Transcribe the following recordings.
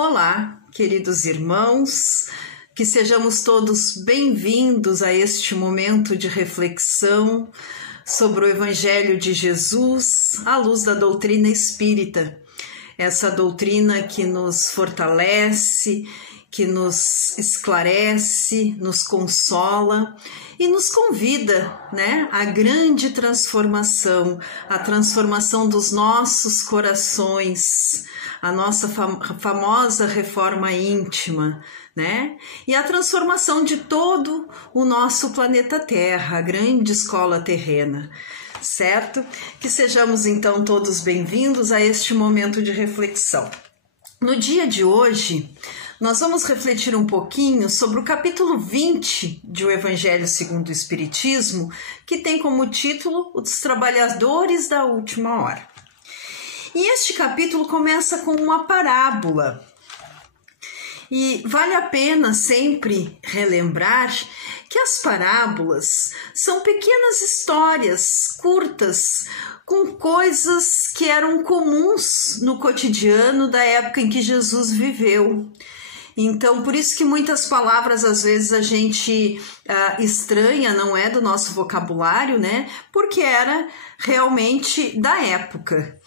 Olá, queridos irmãos, que sejamos todos bem-vindos a este momento de reflexão sobre o Evangelho de Jesus à luz da doutrina espírita. Essa doutrina que nos fortalece, que nos esclarece, nos consola e nos convida, à grande transformação, a transformação dos nossos corações, a nossa famosa reforma íntima, e a transformação de todo o nosso planeta Terra, a grande escola terrena, certo? Que sejamos então todos bem-vindos a este momento de reflexão. No dia de hoje, nós vamos refletir um pouquinho sobre o capítulo 20 de O Evangelho segundo o Espiritismo, que tem como título Os Trabalhadores da Última Hora. E este capítulo começa com uma parábola. E vale a pena sempre relembrar que as parábolas são pequenas histórias curtas com coisas que eram comuns no cotidiano da época em que Jesus viveu. Então, por isso que muitas palavras às vezes a gente estranha, não é do nosso vocabulário, porque era realmente da época.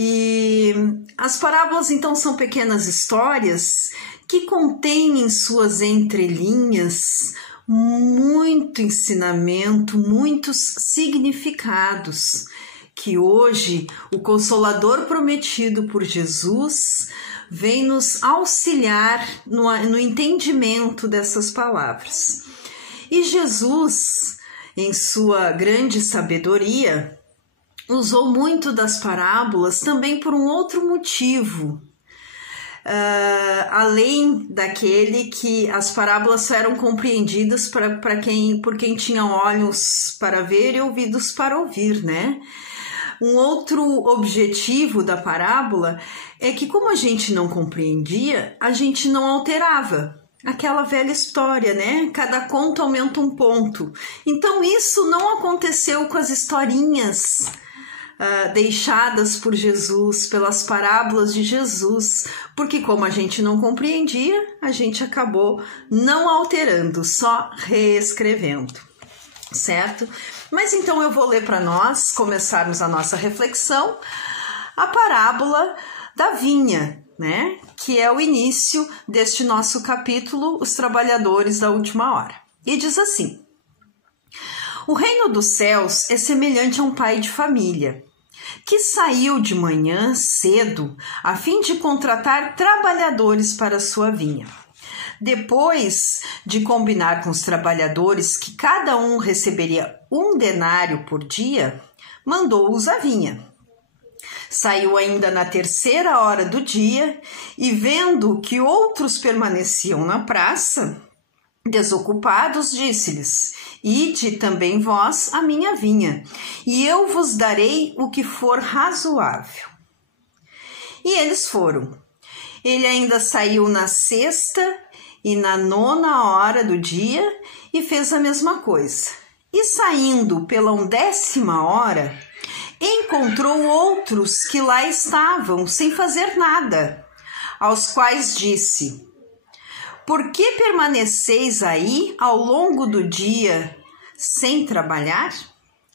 E as parábolas, então, são pequenas histórias que contêm em suas entrelinhas muito ensinamento, muitos significados, que hoje o Consolador prometido por Jesus vem nos auxiliar no entendimento dessas palavras. E Jesus, em sua grande sabedoria, usou muito das parábolas também por um outro motivo, além daquele que as parábolas só eram compreendidas por quem tinha olhos para ver e ouvidos para ouvir, Um outro objetivo da parábola é que, como a gente não compreendia, a gente não alterava. Aquela velha história, Cada conto aumenta um ponto. Então, isso não aconteceu com as historinhas deixadas por Jesus, pelas parábolas de Jesus, porque como a gente não compreendia, a gente acabou não alterando, só reescrevendo, certo? Mas então eu vou ler para nós, começarmos a nossa reflexão, a parábola da vinha, que é o início deste nosso capítulo, Os Trabalhadores da Última Hora. E diz assim: O reino dos céus é semelhante a um pai de família, que saiu de manhã cedo a fim de contratar trabalhadores para sua vinha. Depois de combinar com os trabalhadores que cada um receberia 1 denário por dia, mandou-os à vinha. Saiu ainda na 3ª hora do dia e, vendo que outros permaneciam na praça, desocupados, disse-lhes: Ide também vós à minha vinha, e eu vos darei o que for razoável. E eles foram. Ele ainda saiu na 6ª e na 9ª hora do dia e fez a mesma coisa. E saindo pela 10ª hora, encontrou outros que lá estavam sem fazer nada, aos quais disse: Por que permaneceis aí ao longo do dia sem trabalhar?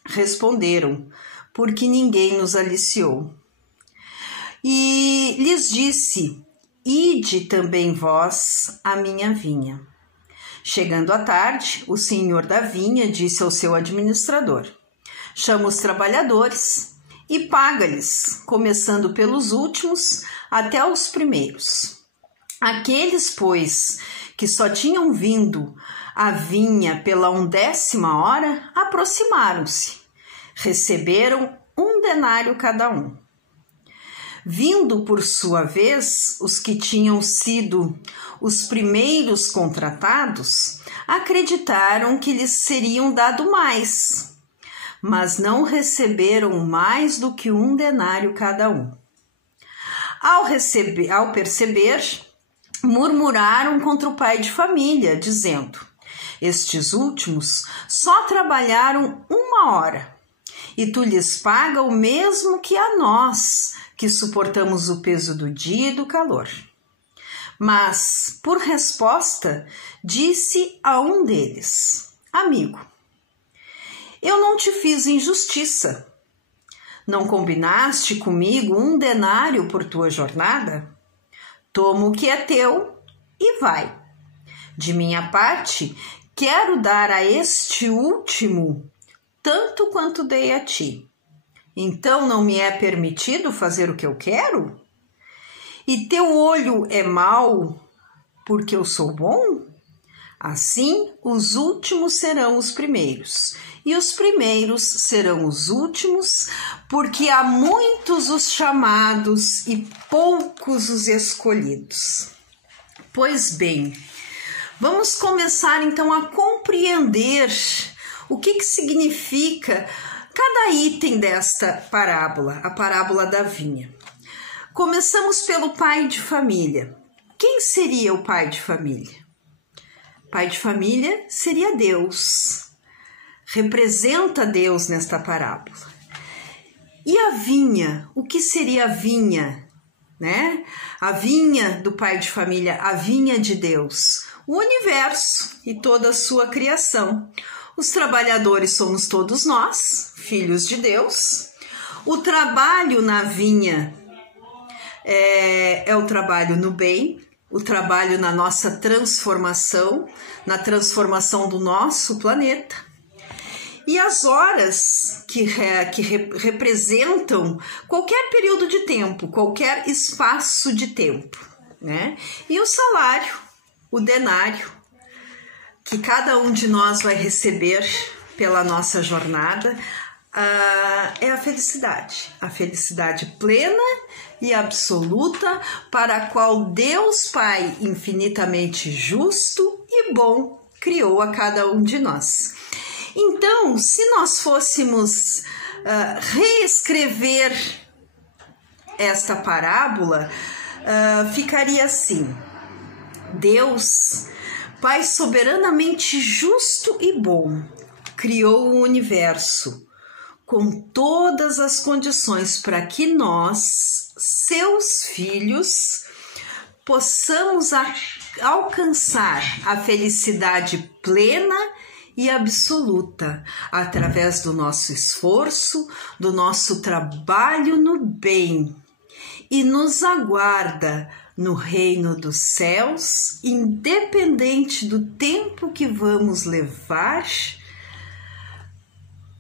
Responderam: Porque ninguém nos aliciou. E lhes disse: Ide também vós à minha vinha. Chegando à tarde, o senhor da vinha disse ao seu administrador: Chama os trabalhadores e paga-lhes, começando pelos últimos até os primeiros. Aqueles, pois, que só tinham vindo à vinha pela 10ª hora, aproximaram-se. Receberam 1 denário cada um. Vindo, por sua vez, os que tinham sido os primeiros contratados, acreditaram que lhes seriam dado mais, mas não receberam mais do que 1 denário cada um. Ao perceber, murmuraram contra o pai de família, dizendo: Estes últimos só trabalharam 1 hora, e tu lhes paga o mesmo que a nós, que suportamos o peso do dia e do calor. Mas, por resposta, disse a um deles: Amigo, eu não te fiz injustiça. Não combinaste comigo 1 denário por tua jornada? Toma o que é teu e vai. De minha parte, quero dar a este último tanto quanto dei a ti. Então não me é permitido fazer o que eu quero? E teu olho é mau porque eu sou bom? Assim, os últimos serão os primeiros, e os primeiros serão os últimos, porque há muitos os chamados e poucos os escolhidos. Pois bem, vamos começar então a compreender o que significa cada item desta parábola, a parábola da vinha. Começamos pelo pai de família. Quem seria o pai de família? Pai de família seria Deus, representa Deus nesta parábola. E a vinha, o que seria a vinha, né? A vinha do pai de família, a vinha de Deus, o universo e toda a sua criação. Os trabalhadores somos todos nós, filhos de Deus. O trabalho na vinha é o trabalho no bem, o trabalho na nossa transformação, na transformação do nosso planeta. E as horas que representam qualquer período de tempo, qualquer espaço de tempo, né? E o salário, o denário, que cada um de nós vai receber pela nossa jornada, é a felicidade plena e absoluta, para a qual Deus Pai infinitamente justo e bom criou a cada um de nós. Então, se nós fôssemos reescrever esta parábola, ficaria assim: Deus, Pai soberanamente justo e bom, criou o universo com todas as condições para que nós, seus filhos, possamos alcançar a felicidade plena e absoluta através do nosso esforço, do nosso trabalho no bem, e nos aguarda no reino dos céus, independente do tempo que vamos levar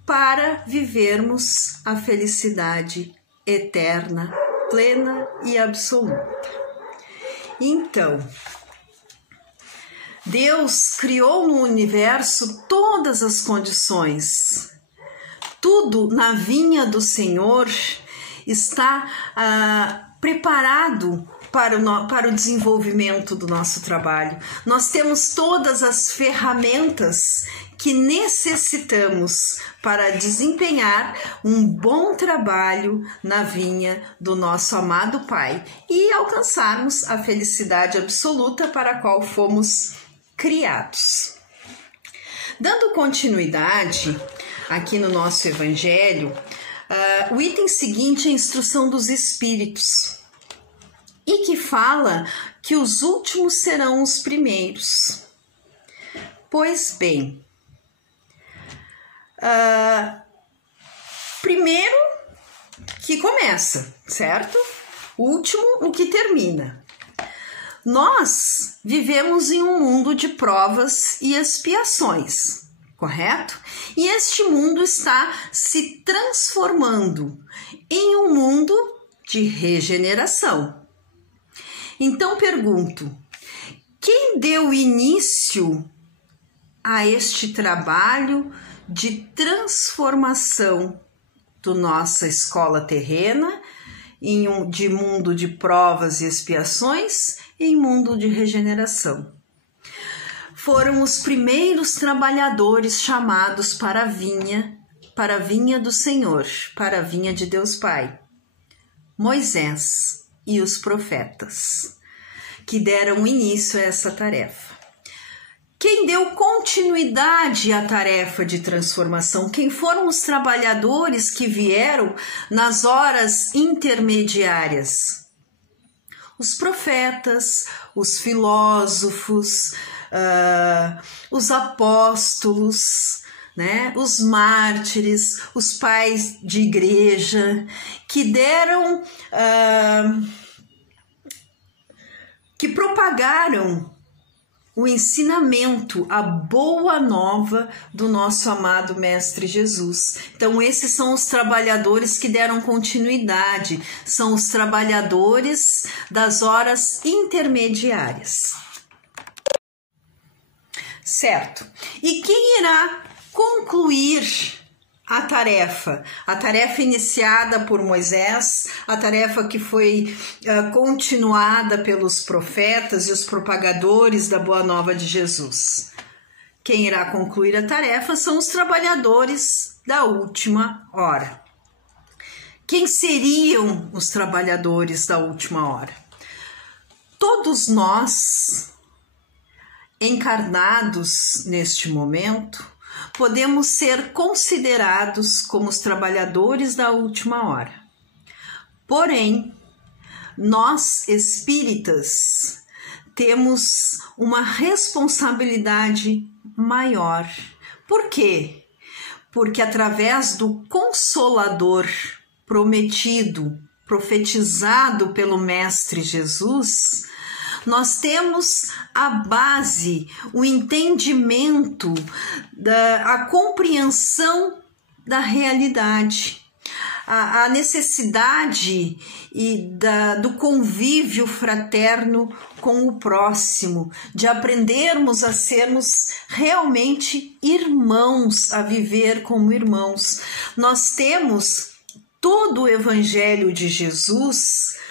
para vivermos a felicidade eterna, plena e absoluta. Então, Deus criou no universo todas as condições. Tudo na vinha do Senhor está preparado para o desenvolvimento do nosso trabalho. Nós temos todas as ferramentas que necessitamos para desempenhar um bom trabalho na vinha do nosso amado Pai e alcançarmos a felicidade absoluta para a qual fomos criados. Dando continuidade aqui no nosso Evangelho, o item seguinte é a instrução dos Espíritos, e que fala que os últimos serão os primeiros. Pois bem, primeiro que começa, certo? Último, o que termina. Nós vivemos em um mundo de provas e expiações, correto? E este mundo está se transformando em um mundo de regeneração. Então pergunto, quem deu início a este trabalho de transformação da nossa escola terrena de mundo de provas e expiações em mundo de regeneração? Foram os primeiros trabalhadores chamados para a vinha do Senhor, para a vinha de Deus Pai, Moisés e os profetas, que deram início a essa tarefa. Quem deu continuidade à tarefa de transformação? Quem foram os trabalhadores que vieram nas horas intermediárias? Os profetas, os filósofos, os apóstolos, né, os mártires, os pais de igreja, que deram, que propagaram o ensinamento, a boa nova do nosso amado Mestre Jesus. Então, esses são os trabalhadores que deram continuidade, são os trabalhadores das horas intermediárias. Certo. E quem irá concluir a tarefa iniciada por Moisés, a tarefa que foi continuada pelos profetas e os propagadores da Boa Nova de Jesus? Quem irá concluir a tarefa são os trabalhadores da última hora. Quem seriam os trabalhadores da última hora? Todos nós, encarnados neste momento, podemos ser considerados como os trabalhadores da última hora. Porém, nós espíritas temos uma responsabilidade maior. Por quê? Porque através do Consolador prometido, profetizado pelo Mestre Jesus, nós temos a base, o entendimento, a compreensão da realidade, a necessidade do convívio fraterno com o próximo, de aprendermos a sermos realmente irmãos, a viver como irmãos. Nós temos todo o Evangelho de Jesus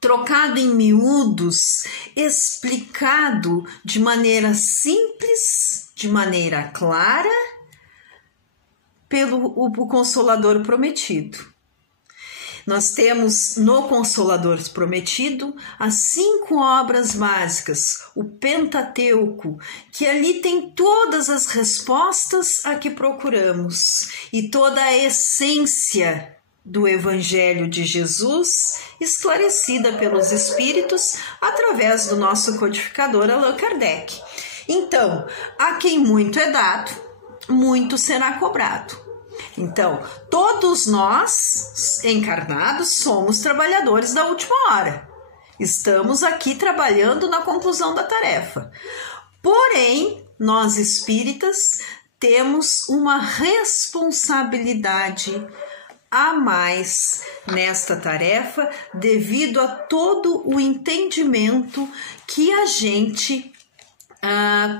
trocado em miúdos, explicado de maneira simples, de maneira clara, pelo o Consolador prometido. Nós temos no Consolador prometido as 5 obras básicas, o Pentateuco, que ali tem todas as respostas a que procuramos e toda a essência do Evangelho de Jesus, esclarecida pelos Espíritos através do nosso codificador Allan Kardec. Então, a quem muito é dado, muito será cobrado. Então, todos nós, encarnados, somos trabalhadores da última hora. Estamos aqui trabalhando na conclusão da tarefa. Porém, nós espíritas temos uma responsabilidade a mais nesta tarefa, devido a todo o entendimento que a gente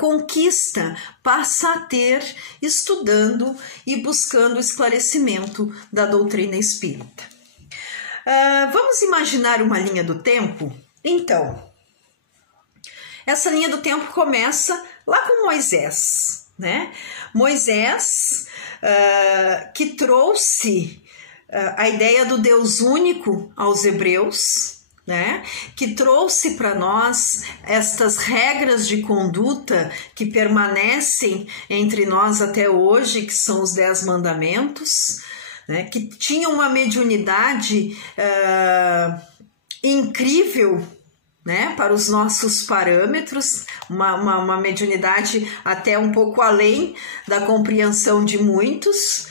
conquista, passa a ter estudando e buscando o esclarecimento da doutrina espírita. Vamos imaginar uma linha do tempo? Então, essa linha do tempo começa lá com Moisés, né? Moisés, que trouxe a ideia do Deus único aos hebreus, né? Que trouxe para nós estas regras de conduta que permanecem entre nós até hoje, que são os 10 mandamentos, né? Que tinham uma mediunidade incrível, né? Para os nossos parâmetros, uma mediunidade até um pouco além da compreensão de muitos.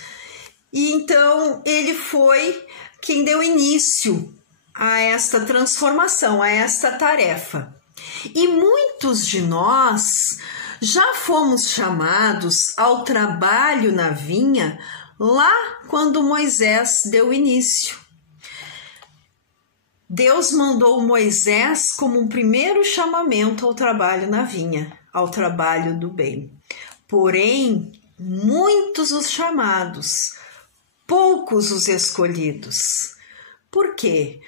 E então ele foi quem deu início a esta transformação, a esta tarefa. E muitos de nós já fomos chamados ao trabalho na vinha lá quando Moisés deu início. Deus mandou Moisés como um primeiro chamamento ao trabalho na vinha, ao trabalho do bem. Porém, muitos os chamados, poucos os escolhidos. Por quê?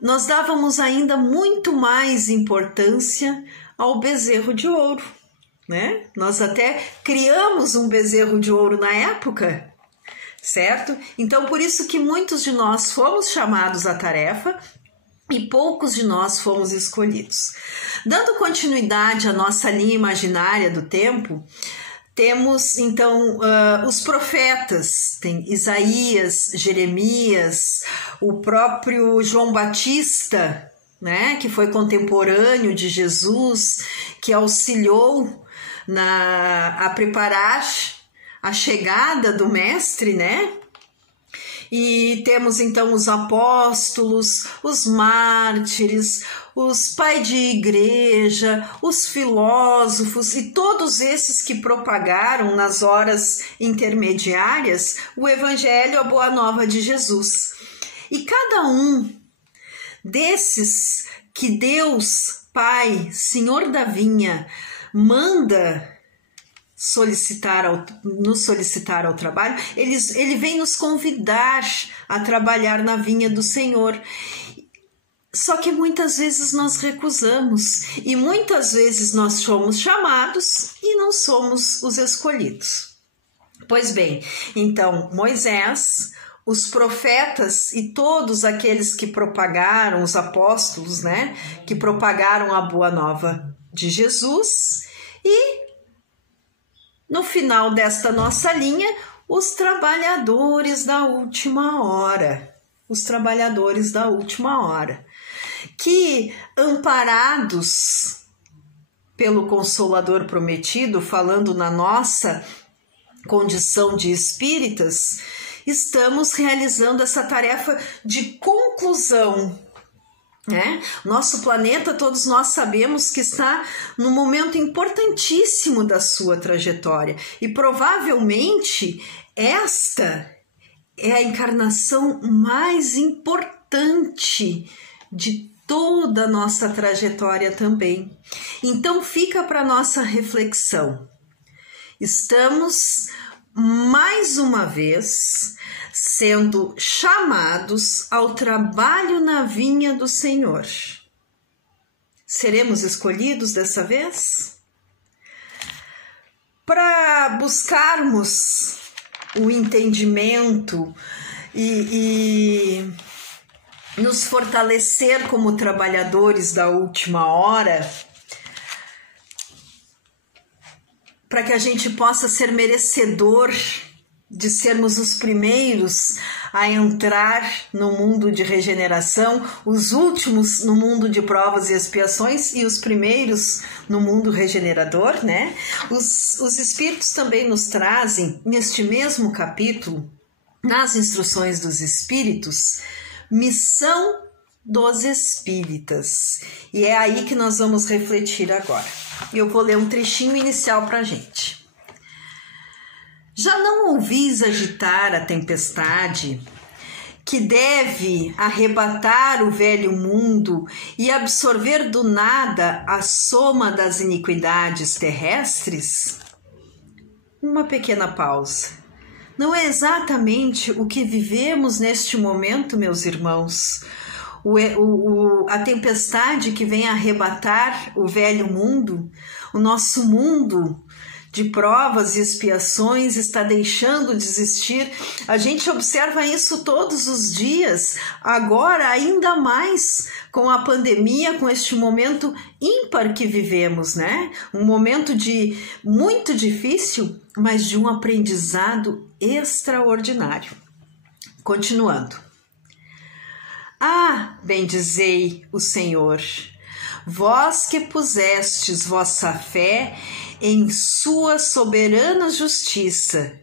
Nós dávamos ainda muito mais importância ao bezerro de ouro, né? Nós até criamos um bezerro de ouro na época, certo? Então, por isso que muitos de nós fomos chamados à tarefa e poucos de nós fomos escolhidos. Dando continuidade à nossa linha imaginária do tempo, temos, então, os profetas, tem Isaías, Jeremias, o próprio João Batista, né, que foi contemporâneo de Jesus, que auxiliou a preparar a chegada do Mestre, né? E temos então os apóstolos, os mártires, os pais de igreja, os filósofos e todos esses que propagaram nas horas intermediárias o Evangelho, a Boa Nova de Jesus. E cada um desses que Deus, Pai, Senhor da Vinha, manda nos solicitar ao trabalho, ele vem nos convidar a trabalhar na vinha do Senhor. Só que muitas vezes nós recusamos e muitas vezes nós somos chamados e não somos os escolhidos. Pois bem, então Moisés, os profetas e todos aqueles que propagaram, os apóstolos, né, que propagaram a Boa Nova de Jesus, e no final desta nossa linha, os trabalhadores da última hora. Os trabalhadores da última hora, que, amparados pelo Consolador prometido, falando na nossa condição de espíritas, estamos realizando essa tarefa de conclusão, né? Nosso planeta, todos nós sabemos que está num momento importantíssimo da sua trajetória e provavelmente esta é a encarnação mais importante de toda a nossa trajetória também. Então fica para nossa reflexão. Estamos mais uma vez sendo chamados ao trabalho na vinha do Senhor. Seremos escolhidos dessa vez? Para buscarmos o entendimento e nos fortalecer como trabalhadores da última hora, para que a gente possa ser merecedor de sermos os primeiros a entrar no mundo de regeneração, os últimos no mundo de provas e expiações e os primeiros no mundo regenerador, né? Os Espíritos também nos trazem, neste mesmo capítulo, nas instruções dos Espíritos, missão dos Espíritas. E é aí que nós vamos refletir agora. Eu vou ler um trechinho inicial para a gente. Já não ouvis agitar a tempestade, que deve arrebatar o velho mundo e absorver do nada a soma das iniquidades terrestres? Uma pequena pausa. Não é exatamente o que vivemos neste momento, meus irmãos? A tempestade que vem arrebatar o velho mundo, o nosso mundo de provas e expiações está deixando de existir. A gente observa isso todos os dias, agora ainda mais com a pandemia, com este momento ímpar que vivemos, né? Um momento muito difícil, mas de um aprendizado extraordinário. Continuando. Ah, bendizei o Senhor, vós que pusestes vossa fé em sua soberana justiça,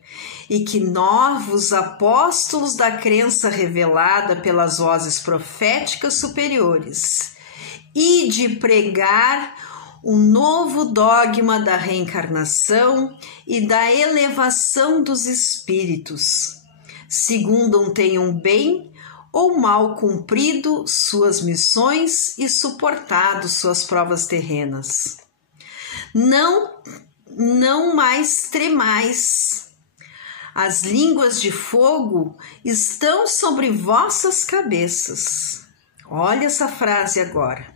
e que novos apóstolos da crença revelada pelas vozes proféticas superiores, e de pregar um novo dogma da reencarnação e da elevação dos espíritos, segundo tenham bem ou mal cumprido suas missões e suportado suas provas terrenas. Não mais tremais. As línguas de fogo estão sobre vossas cabeças. Olha essa frase agora.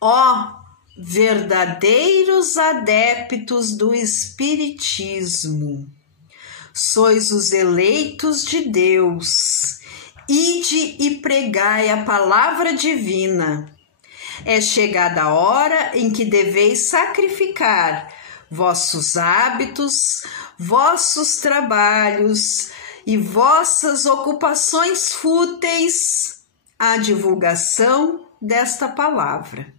Ó verdadeiros adeptos do Espiritismo, sois os eleitos de Deus. Ide e pregai a palavra divina. É chegada a hora em que deveis sacrificar vossos hábitos, vossos trabalhos e vossas ocupações fúteis à divulgação desta palavra.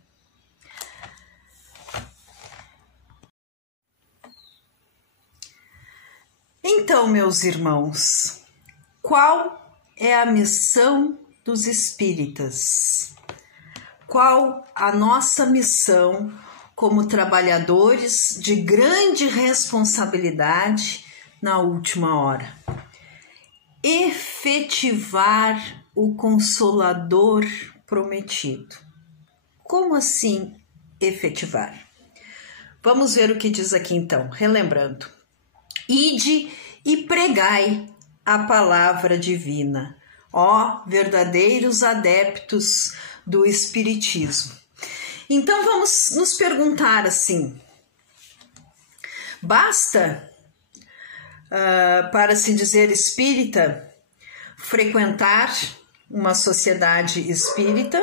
Então, meus irmãos, qual é a missão dos espíritas? Qual a nossa missão como trabalhadores de grande responsabilidade na última hora? Efetivar o Consolador prometido. Como assim efetivar? Vamos ver o que diz aqui então, relembrando. Ide e pregai a palavra divina, ó verdadeiros adeptos do Espiritismo. Então vamos nos perguntar assim, basta para se dizer espírita frequentar uma sociedade espírita,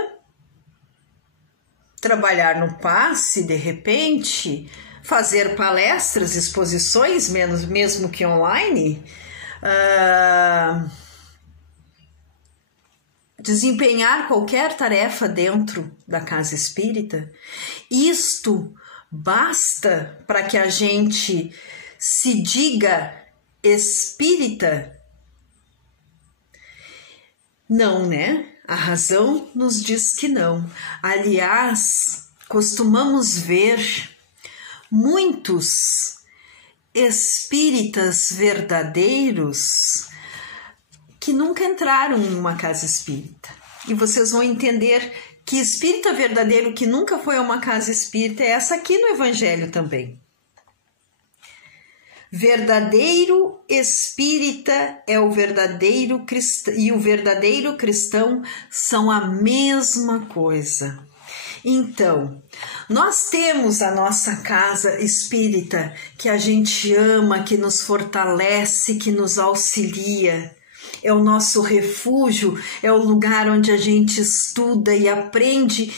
trabalhar no passe de repente, fazer palestras, exposições, mesmo que online, desempenhar qualquer tarefa dentro da casa espírita? Isto basta para que a gente se diga espírita? Não, né? A razão nos diz que não. Aliás, costumamos ver muitos espíritas verdadeiros que nunca entraram em uma casa espírita. E vocês vão entender que espírita verdadeiro que nunca foi a uma casa espírita é essa aqui no Evangelho também. Verdadeiro espírita é o verdadeiro cristão, e o verdadeiro cristão são a mesma coisa. Então, nós temos a nossa casa espírita que a gente ama, que nos fortalece, que nos auxilia. É o nosso refúgio, é o lugar onde a gente estuda e aprende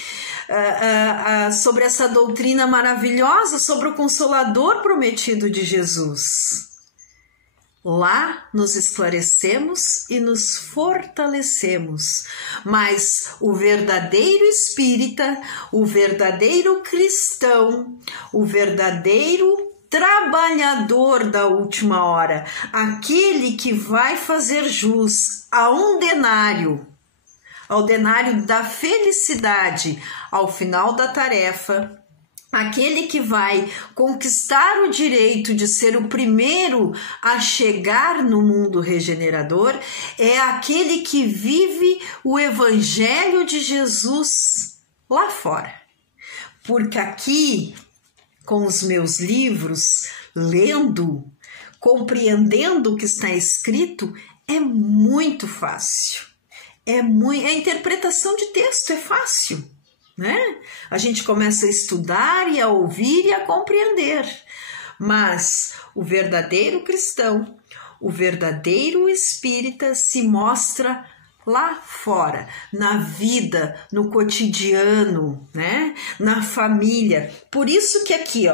sobre essa doutrina maravilhosa, sobre o Consolador prometido de Jesus. Lá nos esclarecemos e nos fortalecemos, mas o verdadeiro espírita, o verdadeiro cristão, o verdadeiro trabalhador da última hora, aquele que vai fazer jus a um denário, ao denário da felicidade ao final da tarefa, aquele que vai conquistar o direito de ser o primeiro a chegar no mundo regenerador, é aquele que vive o Evangelho de Jesus lá fora. Porque aqui, com os meus livros, lendo, compreendendo o que está escrito, é muito fácil. A interpretação de texto é fácil, né? A gente começa a estudar e a ouvir e a compreender. Mas o verdadeiro cristão, o verdadeiro espírita se mostra lá fora, na vida, no cotidiano, né? Na família. Por isso que aqui,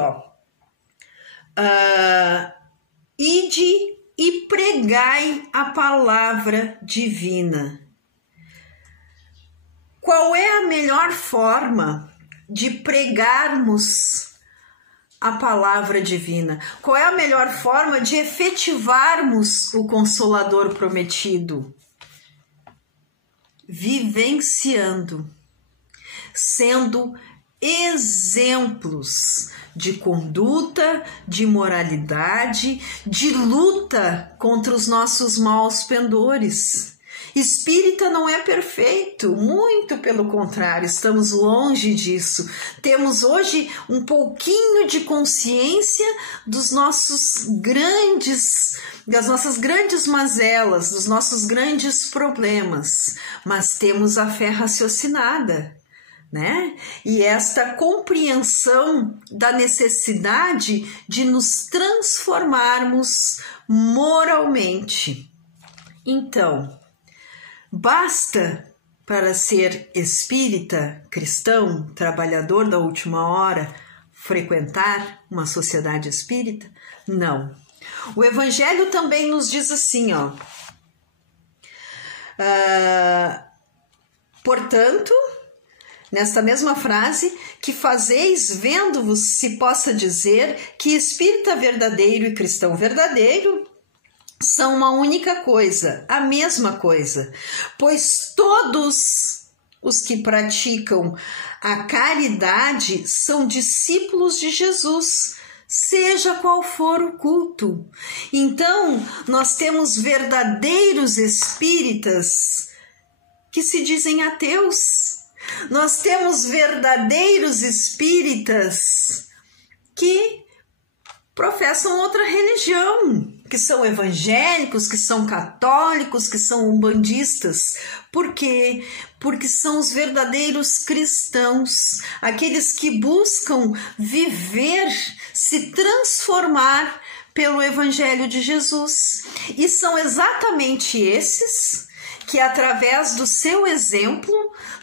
ide e pregai a palavra divina. Qual é a melhor forma de pregarmos a palavra divina? Qual é a melhor forma de efetivarmos o Consolador prometido? Vivenciando, sendo exemplos de conduta, de moralidade, de luta contra os nossos maus pendores. Espírita não é perfeito, muito pelo contrário, estamos longe disso. Temos hoje um pouquinho de consciência das nossas grandes mazelas, dos nossos grandes problemas, mas temos a fé raciocinada, né? E esta compreensão da necessidade de nos transformarmos moralmente. Então, basta para ser espírita, cristão, trabalhador da última hora, frequentar uma sociedade espírita? Não. O Evangelho também nos diz assim, portanto, nesta mesma frase, que fazeis vendo-vos se possa dizer que espírita verdadeiro e cristão verdadeiro são uma única coisa, a mesma coisa, pois todos os que praticam a caridade são discípulos de Jesus, seja qual for o culto. Então, nós temos verdadeiros espíritas que se dizem ateus. Nós temos verdadeiros espíritas que professam outra religião, que são evangélicos, que são católicos, que são umbandistas. Por quê? Porque são os verdadeiros cristãos, aqueles que buscam viver, se transformar pelo Evangelho de Jesus. E são exatamente esses que, através do seu exemplo,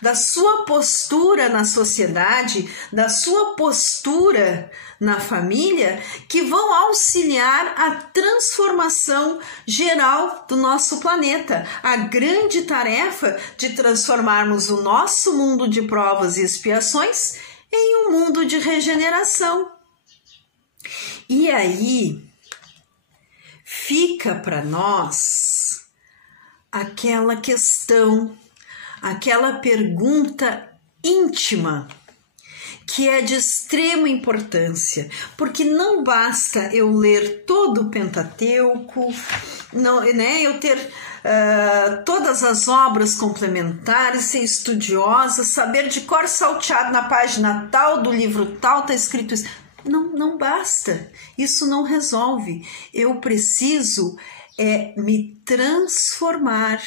da sua postura na sociedade, da sua postura na família, que vão auxiliar a transformação geral do nosso planeta, a grande tarefa de transformarmos o nosso mundo de provas e expiações em um mundo de regeneração. E aí fica para nós aquela questão, aquela pergunta íntima, que é de extrema importância, porque não basta eu ler todo o Pentateuco, não, né, eu ter todas as obras complementares, ser estudiosa, saber de cor salteado na página tal do livro tal, está escrito isso. Não basta, isso não resolve. Eu preciso me transformar,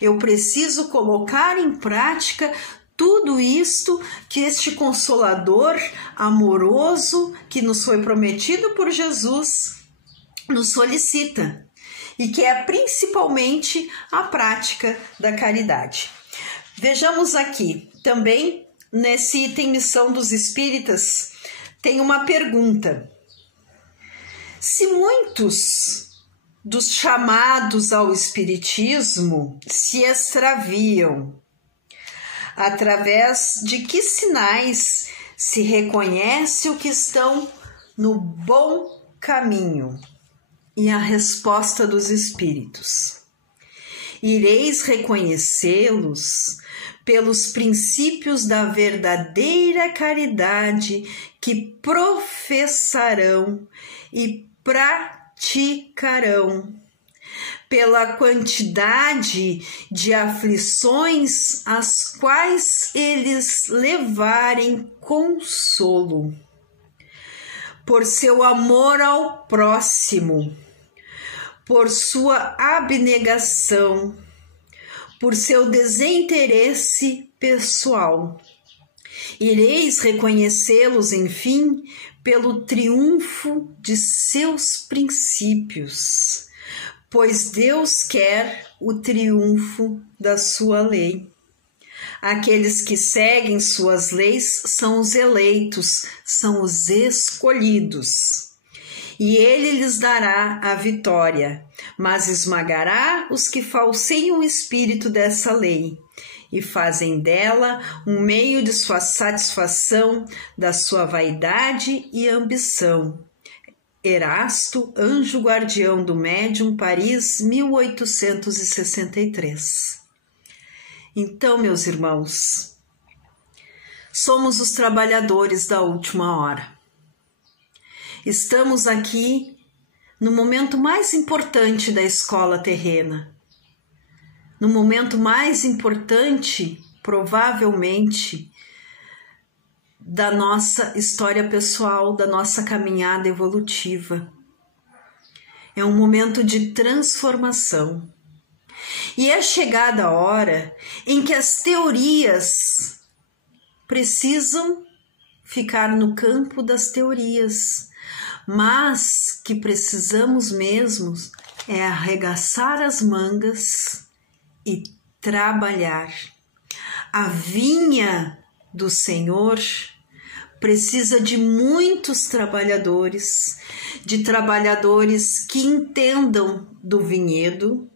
eu preciso colocar em prática tudo isto que este Consolador amoroso, que nos foi prometido por Jesus, nos solicita, e que é principalmente a prática da caridade. Vejamos aqui, também nesse item Missão dos Espíritas, tem uma pergunta. Se muitos dos chamados ao Espiritismo se extraviam, através de que sinais se reconhece o que estão no bom caminho? E a resposta dos Espíritos: ireis reconhecê-los pelos princípios da verdadeira caridade que professarão e praticarão, pela quantidade de aflições às quais eles levarem consolo, por seu amor ao próximo, por sua abnegação, por seu desinteresse pessoal. Ireis reconhecê-los, enfim, pelo triunfo de seus princípios, pois Deus quer o triunfo da sua lei. Aqueles que seguem suas leis são os eleitos, são os escolhidos. E ele lhes dará a vitória, mas esmagará os que falseiam o espírito dessa lei e fazem dela um meio de sua satisfação da sua vaidade e ambição. Erasto, Anjo Guardião do Médium, Paris, 1863. Então, meus irmãos, somos os trabalhadores da última hora. Estamos aqui no momento mais importante da escola terrena, no momento mais importante, provavelmente, da nossa história pessoal, da nossa caminhada evolutiva. É um momento de transformação. E é chegada a hora em que as teorias precisam ficar no campo das teorias, mas que precisamos mesmo é arregaçar as mangas e trabalhar. A vinha do Senhor precisa de muitos trabalhadores, de trabalhadores que entendam do vinhedo,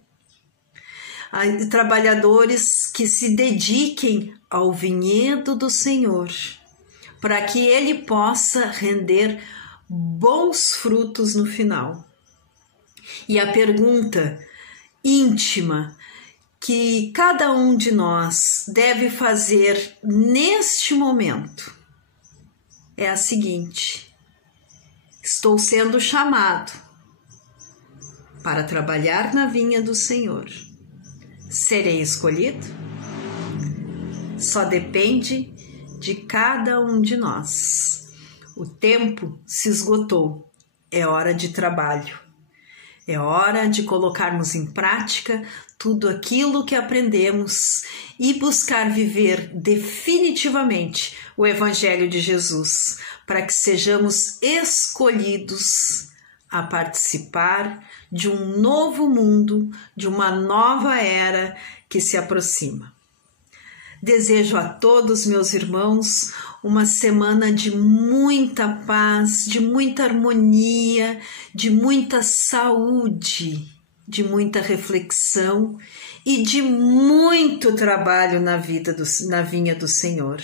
trabalhadores que se dediquem ao vinhedo do Senhor, para que ele possa render bons frutos no final. E a pergunta íntima que cada um de nós deve fazer neste momento é a seguinte: estou sendo chamado para trabalhar na vinha do Senhor. Serei escolhido? Só depende de cada um de nós. O tempo se esgotou. É hora de trabalho. É hora de colocarmos em prática tudo aquilo que aprendemos e buscar viver definitivamente o Evangelho de Jesus, para que sejamos escolhidos a participar de um novo mundo, de uma nova era que se aproxima. Desejo a todos, meus irmãos, uma semana de muita paz, de muita harmonia, de muita saúde, de muita reflexão e de muito trabalho na vinha do Senhor.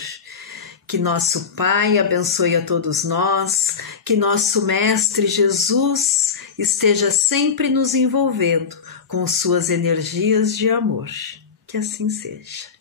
Que nosso Pai abençoe a todos nós, que nosso Mestre Jesus esteja sempre nos envolvendo com suas energias de amor. Que assim seja.